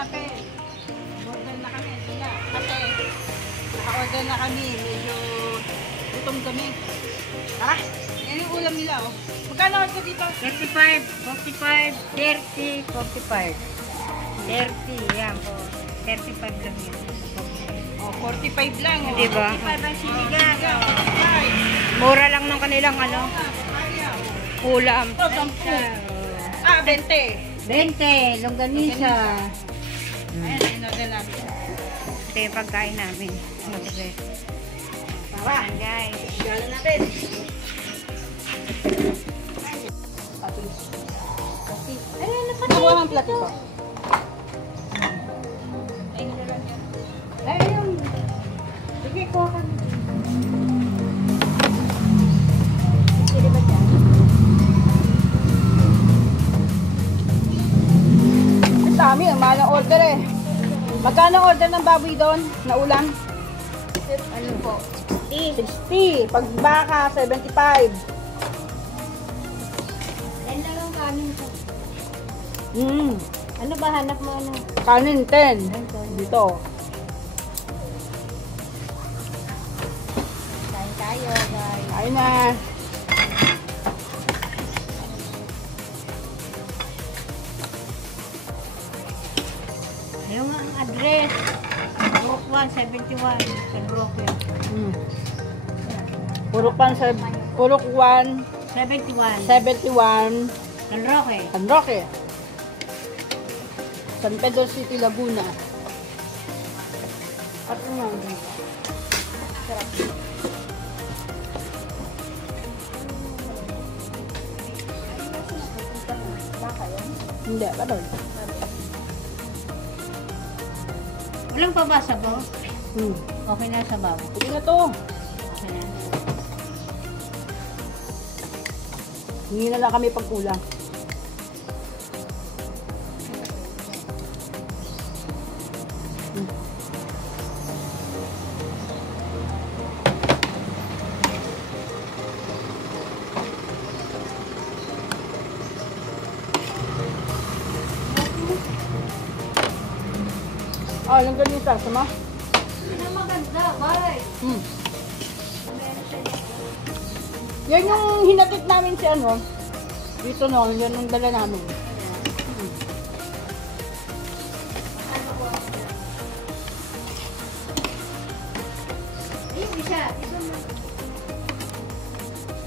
malapit. Order na kami. Sila. Kasi, naka-order na kami. Medyo gutom kami. Tara! Yan yung ulam nila, oh. Magkano order dito? 35, 45, 30, 45. 30, yan po. 35 lang yan. Oh, 45 lang. Oh. Diba? 45 ang sinigang. Mura lang ng kanilang ano. Ulam. Ito, 10. Ah, 20. 20, longganisa. Ayan, in-order namin. Ito yung pagkain namin. Tara! Guys. Gala natin. Nakuha ng plato ko. Ayun. Sige, kuha ka. Sige ba dyan? Ang dami, ang mahal ng order eh. Magkano order ng baboy doon na ulam? Ano po? 60. Pag baka, 75. Yan lang ang kanin ko. Hmm. Ano ba hanap mo ano? Kanin 10. Dito. Kain tayo guys. Ayun na. Ayun nga ang address. Brook 171. Sa Brook yun. Hmm. Purok 1, 71. 71. San Roque. San Roque. San Pedro City, Laguna. At ano? Sarap. Hindi, badoy. Walang pa ba sabaw? Hmm. Okay na sabaw. Sige na to. Okay na. Hingi na lang kami pag-ulang. Ah, yung ganito, sama? Ano maganda, bye. Hmm. Yan yung hinatid namin si ano. Dito no, yan ang dala namin.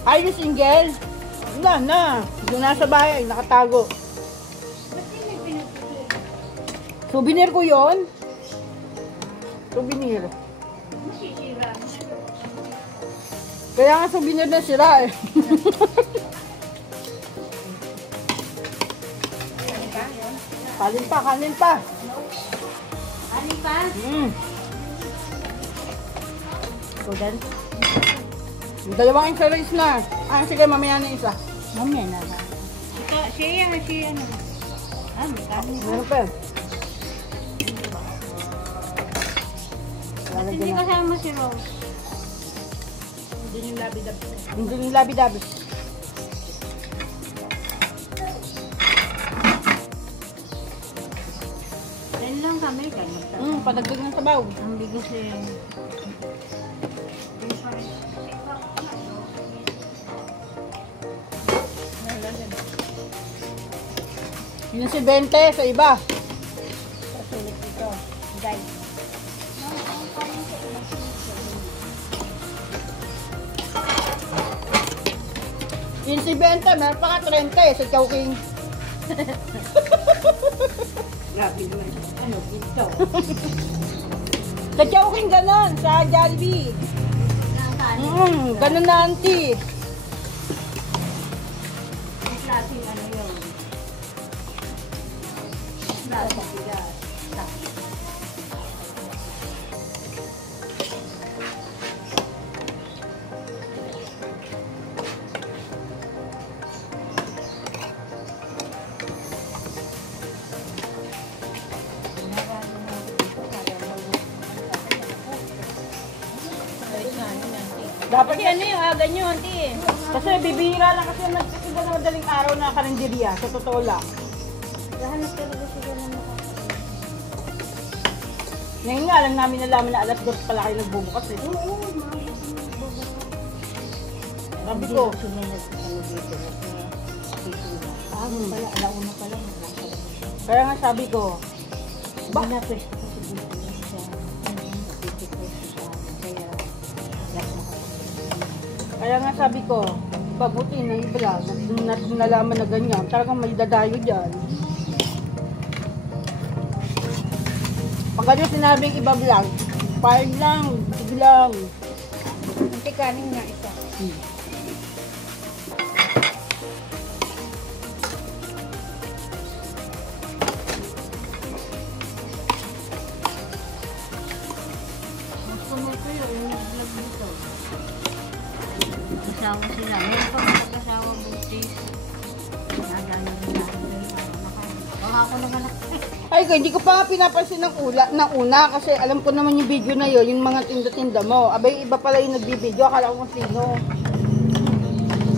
Ay, yung single? Wala na. Doon nasa bahay, nakatago. Souvenir ko yon. Souvenir. Kaya nga souvenir na sila eh. Kanin pa, kanin pa. Ano pa? Then, yung dalawang extra rice na. Ah, sige, mamaya na isa. Mamaya na ba? Ito, siya na. Ah, may kanin. Meron pa yun. Ba't hindi kasama si Rose? Hindi yung labi-dabis. Hindi yung labi-dabis. Yan lang kami, ganyan. Padagdag ng sabaw. Ang bigas eh. Yun si 20 sa iba. Pasulit ito. Guys. Yun si 20, meron pa ka 30 sa Chowking. Grabe naman. Ano, ito? Sa Chowking ganon, sa Jollibee. Ganon na auntie. Ang klaseng ano yun? Klaseng bigas. Dapat ano yung aga nyo, auntie. Kasi bibihira lang kasi nagsisimba na madaling araw na karinderya. Sa totoo lang. Lahanap talaga sila ng makakain. Ngayon nga lang namin nalaman na alas 2 pala kayo nagbubukas eh. Oo, Sabi ko, sumunod ano dito. Pala, alauna pala. kaya nga sabi ko, Ba? Na pwesto ko siguro sa pipipwesto sa amin. Kaya, kaya nga sabi ko, pabuti na yung vlog, nalaman na ganyan, talagang may dadayo dyan. Pag ano sinabing iba vlog, 5 lang, sige lang. Ang tikanin nga isa. Gusto mo kayo, yung nag-vlog dito. Asawa sila. Meron pa mag-asawa buntis. Nadalo nila. Baka ako naman Ay, hindi ko pa nga pinapansin ng una kasi alam ko naman yung video na yun, yung mga tinda-tinda mo. Abay, iba pala yung nagbibideo, akala ko kung sino.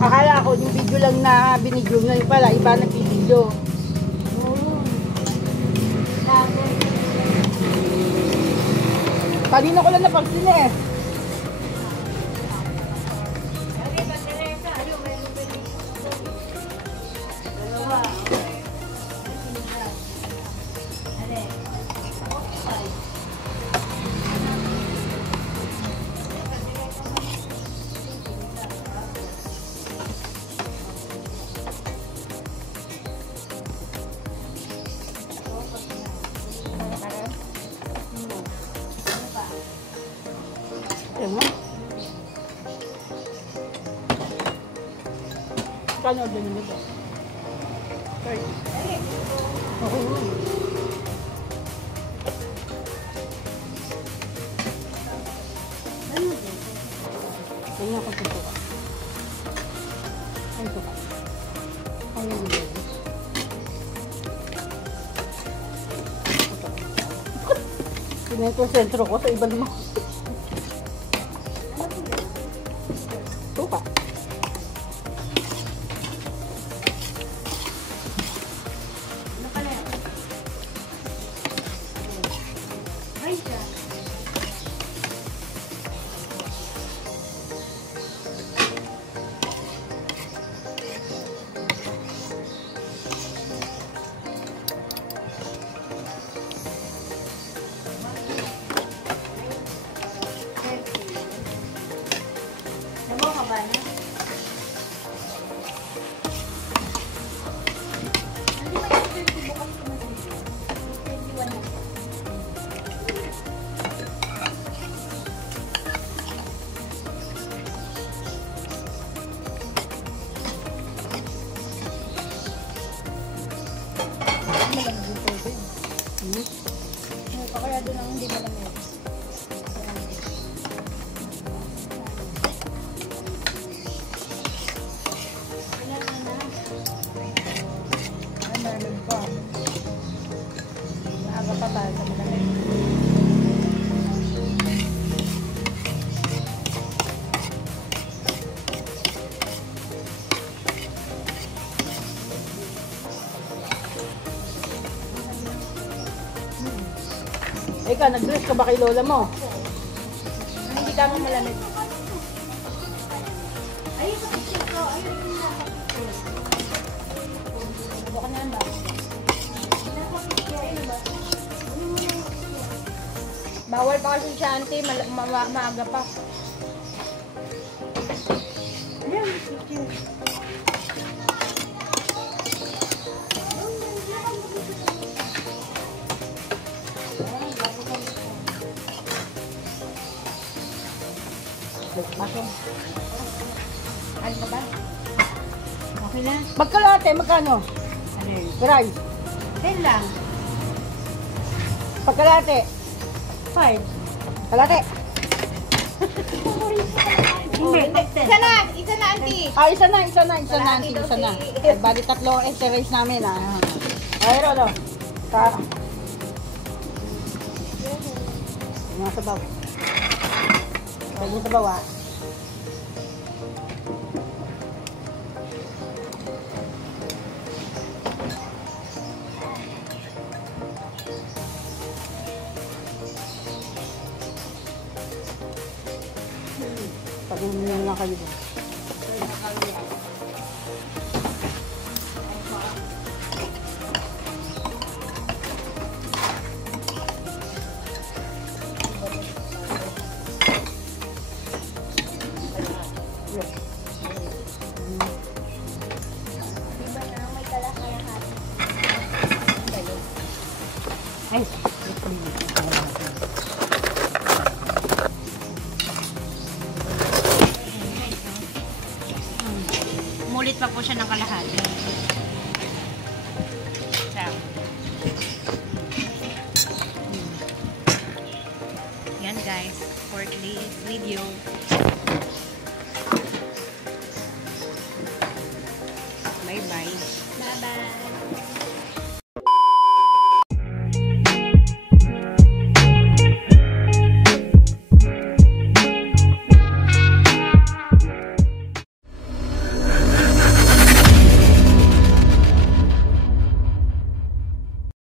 Akala ko yung video lang na binidyo na yun pala, iba nagbibideo. Kanina ko lang napansin eh. Ayun mo. Kano order nyo nito? Okay. Oo. Ganyan ako ito ka. Ay, ito ka. Ay, yung video. Pinento ang sentro ko sa ibang mo. Tuka. Ano pala yan? Ay, siya. Nabaw ka ba na? Hindi ba yung 20 bukas ko na dito? 21 na. Malamig yung tubig. Kaya doon ang hindi malamig. Ay, meron pa. Maaga pa tayo sa malamig. Eka, nag-dress ka ba kay lola mo? Hindi ka mo malamig. Ay, sa picture ko. Ayun yung nasa picture. Bukan na ba? Nasa picture. Ayun ba? Bawal pa kasi siya, auntie. Maaga pa. Ayun, picture. Bakit? Ano ba ba? Okay na? Magkalate, magkano? Ano yun? Price. 10 lang. Pagkalate. 5. Kalate. Hindi. Isa na, auntie. Ah, isa na, auntie, isa na. Ay, bali tatlo ang rice namin, ah. Ay, Rolo. Ka. Mga sabaw. Pwede sabaw, ah. Ano lang kayo ba? Diba na may kalahalahat? Ay, Umulit pa po siya ng kalahati. So, yan guys, for today's video.